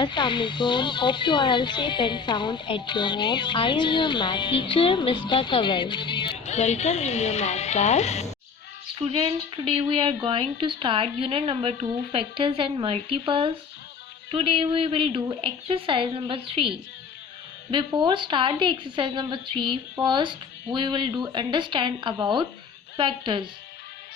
Assalamualaikum. Hope you are all safe and sound at your home. I am your math teacher, Mr. Kaval. Welcome in your math class. Students, today we are going to start unit number 2, factors and multiples. Today we will do exercise number 3. Before start the exercise number 3, first we will do understand about factors.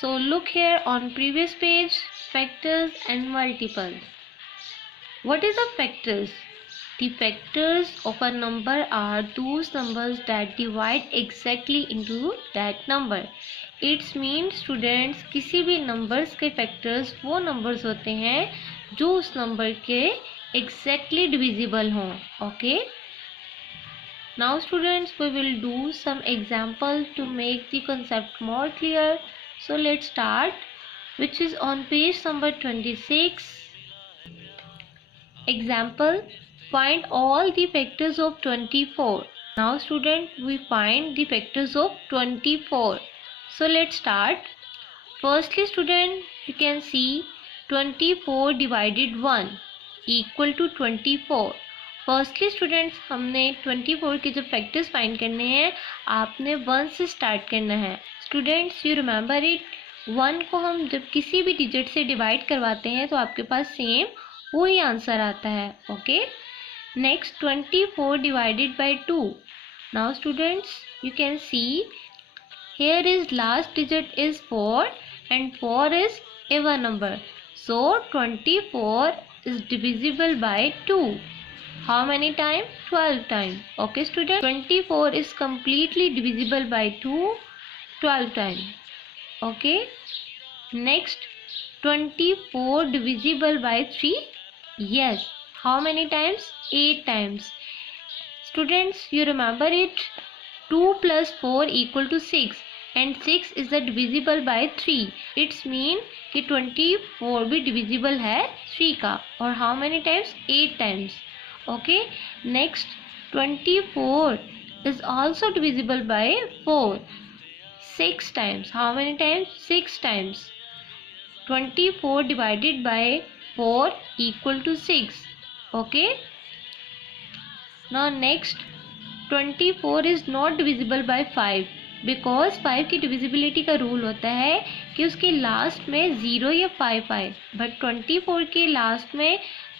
So look here on previous page, factors and multiples. What is the factors? The factors of a number are those numbers that divide exactly into that number. It's mean students, किसी भी numbers के factors वो numbers होते हैं जो उस number के exactly divisible हों. Okay? Now students, we will do some example to make the concept more clear. So let's start, which is on page number 26. Example, find all the factors of 24. Now student, we find the factors of 24. So let's start. Firstly student, you can see 24 divided 1 equal to 24. Firstly students, हमने 24 के जो factors find करने हैं आपने 1 से start करना है. Students, you remember it, 1 को हम जब किसी भी डिजिट से डिवाइड करवाते हैं तो आपके पास सेम वही आंसर आता है. Okay, next 24 divided by 2. Now students, you can see here is last digit is 4 and 4 is even number. So 24 is divisible by 2. How many times? 12 times. Okay student, 24 is completely divisible by 2 12 times. Okay, next 24 divisible by 3. Yes. How many times? 8 times. Students, you remember it, 2 plus 4 equal to 6 and 6 is the divisible by 3. It's mean कि 24 भी divisible है 3 का. और how many times? 8 times. Okay, next 24 is also divisible by 4 6 times. How many times? 6 times. 24 divided by 4 equal to 6. Okay, now next 24 is not divisible by 5 because 5 की divisibility का rule होता है कि उसके लास्ट में 0 या 5 आए, बट 24 के लास्ट में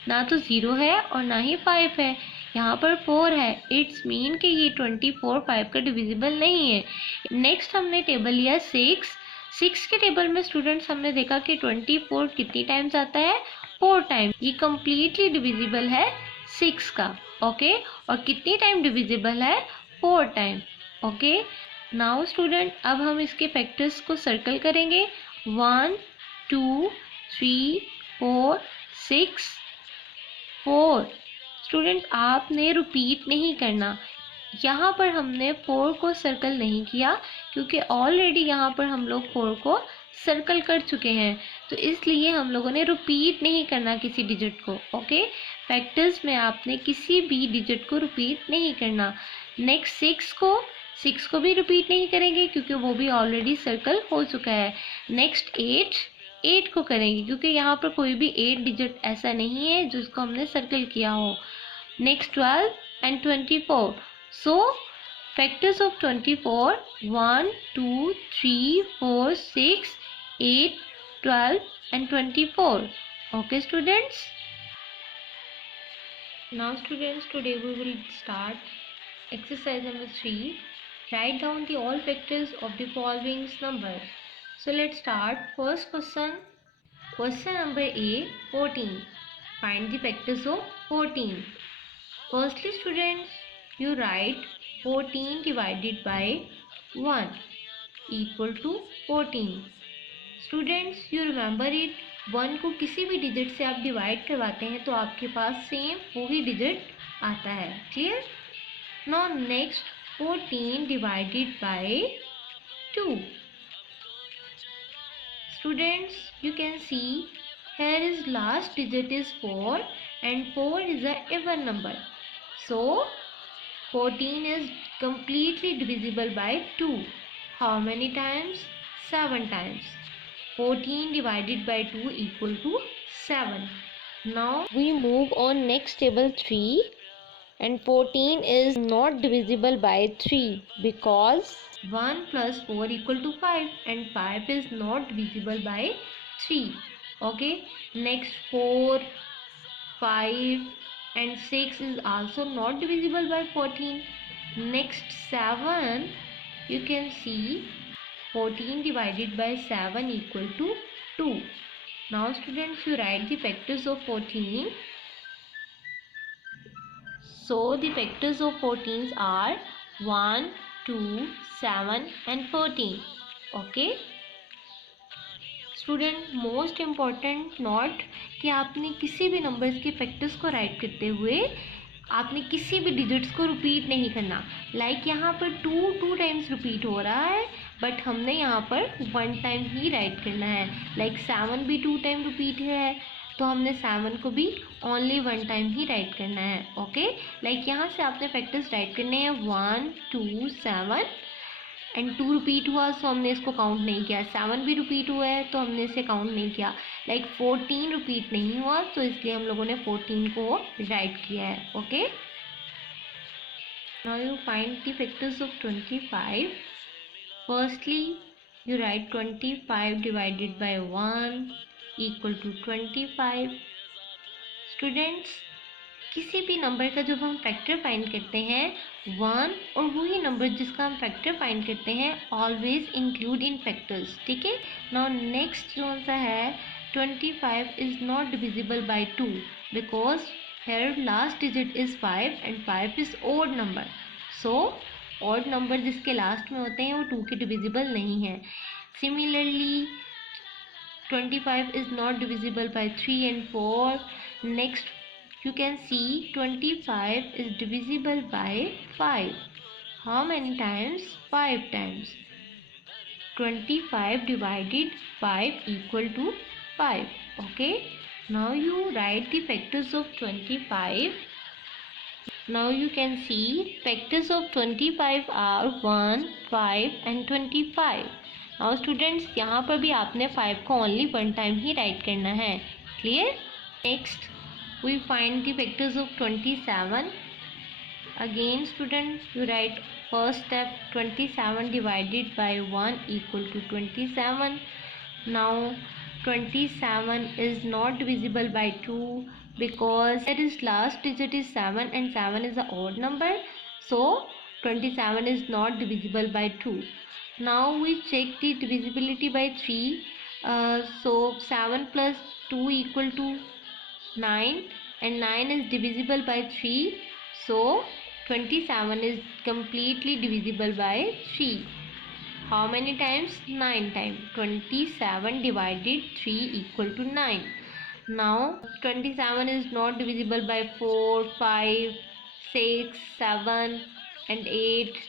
ना तो 0 है और ना ही 5 है, यहाँ पर 4 है. इट्स मीन कि ये 24 5 का डिविजिबल नहीं है. नेक्स्ट हमने टेबल लिया 6 के टेबल में स्टूडेंट्स हमने देखा कि 24 कितनी टाइम्स आता है? 4 टाइम्स. ये कम्प्लीटली डिविजिबल है 6 का. ओके, और कितनी टाइम डिविजिबल है? 4 टाइम. ओके, नाउ स्टूडेंट, अब हम इसके फैक्टर्स को सर्कल करेंगे. 1 2 3 4 6 4. स्टूडेंट, आपने रिपीट नहीं करना. यहाँ पर हमने 4 को सर्कल नहीं किया क्योंकि ऑलरेडी यहाँ पर हम लोग 4 को सर्कल कर चुके हैं, तो इसलिए हम लोगों ने रिपीट नहीं करना किसी डिजिट को. ओके, फैक्टर्स में आपने किसी भी डिजिट को रिपीट नहीं करना. नेक्स्ट 6 को भी रिपीट नहीं करेंगे क्योंकि वो भी ऑलरेडी सर्कल हो चुका है. नेक्स्ट 8 को करेंगे क्योंकि यहाँ पर कोई भी 8 डिजिट ऐसा नहीं है जिसको हमने सर्कल किया हो. Next 12 and 24. So factors of 24 1 2 3 4 6 8 12 and 24. Okay students, now students, today we will start exercise number 3. Write down the all factors of the following numbers. So let's start. First question number A, 14. Find the factors of 14. Firstly students, you write 14 divided by 1 equal to 14. Students, you remember it, 1 को किसी भी digit से आप divide करवाते हैं तो आपके पास same वही डिजिट आता है. Clear? Now next 14 divided by 2. Students, you can see here is last digit is 4 and 4 is a even number. So 14 is completely divisible by 2. How many times? 7 times. 14 divided by 2 equal to 7. Now we move on next table 3, and 14 is not divisible by 3 because 1 plus 4 equal to 5 and 5 is not divisible by 3. Okay, next 4, 5 and 6 is also not divisible by 14. Next 7, you can see 14 divided by 7 equal to 2. Now students, you write the factors of 14. So the factors of 14 are 1, 2, 7 and 14. Okay. Student most important note कि आपने किसी भी numbers के factors को right करते हुए आपने किसी भी डिजिट्स को रिपीट नहीं करना. लाइक यहाँ पर 2 टाइम्स रिपीट हो रहा है, बट हमने यहाँ पर 1 टाइम ही राइट करना है. लाइक 7 भी 2 टाइम रिपीट है, तो हमने 7 को भी ओनली 1 टाइम ही राइट करना है. ओके, लाइक यहाँ से आपने फैक्टर्स राइट करने हैं 1, 2, 7 एंड 2 रिपीट हुआ, सो हमने इसको काउंट नहीं किया. 7 भी रिपीट हुआ है तो हमने इसे काउंट नहीं किया. लाइक 14 रिपीट नहीं हुआ, तो इसलिए हम लोगों ने 14 को राइट किया है. Okay, now you find the factors of 25. Firstly you write 25 divided by 1 equal to 25. Students, किसी भी नंबर का जब हम फैक्टर फाइंड करते हैं 1 और वही नंबर जिसका हम फैक्टर फाइंड करते हैं ऑलवेज इंक्लूड इन फैक्टर्स. ठीक है. नाउ नेक्स्ट जो सा है 25 is not divisible by 2 because here last digit is 5 and 5 is odd number. So odd number जिसके लास्ट में होते हैं वो 2 के डिविजिबल नहीं है. Similarly 25 is not divisible by 3 and 4. Next, you can see 25 is divisible by 5. How many times? 5 times. 25 divided 5 equal to 5. Okay. Now you write the factors of 25. Now you can see factors of 25 are 1, 5 and 25. Now students, यहाँ पर भी आपने 5 को only 1 time ही write करना है. Clear. Next we find the factors of 27. Again student, you write first step 27 divided by 1 equal to 27. Now 27 is not divisible by 2 because that is last digit is 7 and 7 is an odd number, so 27 is not divisible by 2. Now we check the divisibility by 3. So 7 plus 2 equal to 9 and 9 is divisible by 3, so 27 is completely divisible by 3. How many times? 9 times. 27 divided 3 equal to 9. Now 27 is not divisible by 4, 5, 6, 7 and 8.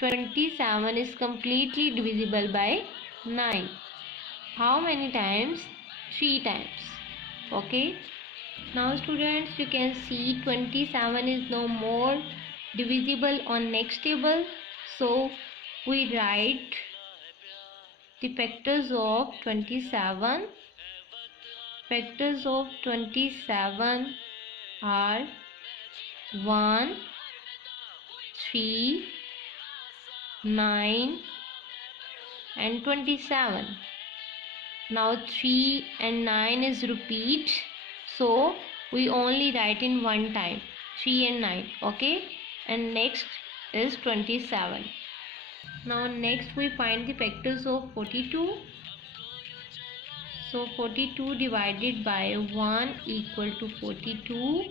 27 is completely divisible by 9. How many times? 3 times. Okay. Now students, you can see 27 is no more divisible on next table. So we write the factors of 27. Factors of 27 are 1, 3, 9 and 27. Now 3 and 9 is repeat, so we only write in 1 time 3 and 9. Okay, and next is 27. Now next we find the factors of 42. So 42 divided by 1 equal to 42.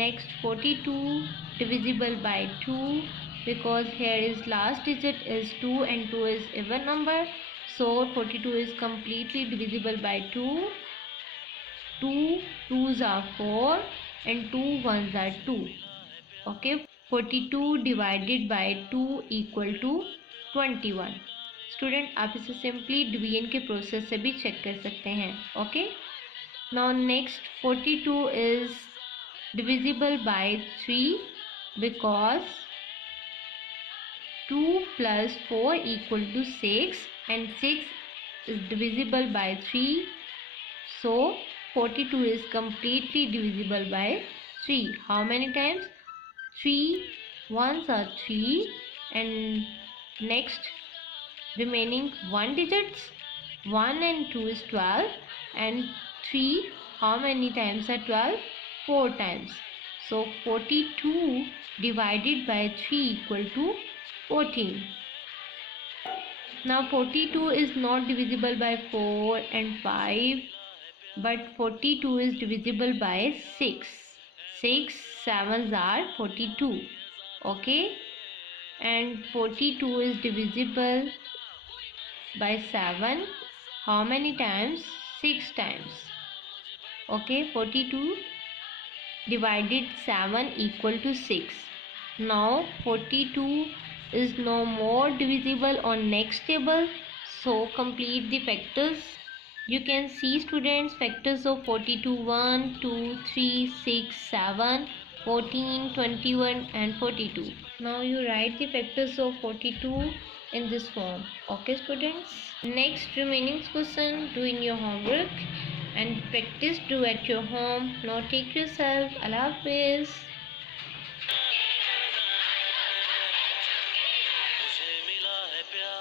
Next 42 divisible by 2 because here is last digit is 2 and 2 is even number, so 42 is completely divisible by 2. 2 2s are 4 and 2 1s are 2. Okay, 42 divided by 2 equal to 21. Student, आप इसे simply division के process से भी check कर सकते हैं. Okay. Now next 42 is divisible by 3 because 2 plus 4 equal to 6 and 6 is divisible by 3, so 42 is completely divisible by 3. How many times? 3 ones are 3 and next remaining 1 digits. 1 and 2 is 12 and 3 how many times are 12? 4 times. So 42 divided by 3 equal to 14. Now 42 is not divisible by 4 and 5, but 42 is divisible by 6. 6 sevens are 42. Okay, and 42 is divisible by 7. How many times? 6 times. Okay, 42 divided 7 equal to 6. Now 42 is no more divisible on next table, so complete the factors. You can see students, factors of 42: 1, 2, 3, 6, 7, 14, 21 and 42. Now you write the factors of 42 in this form. Okay students, next remaining question do in your homework and practice do at your home. Now take yourself. Allah Hafiz.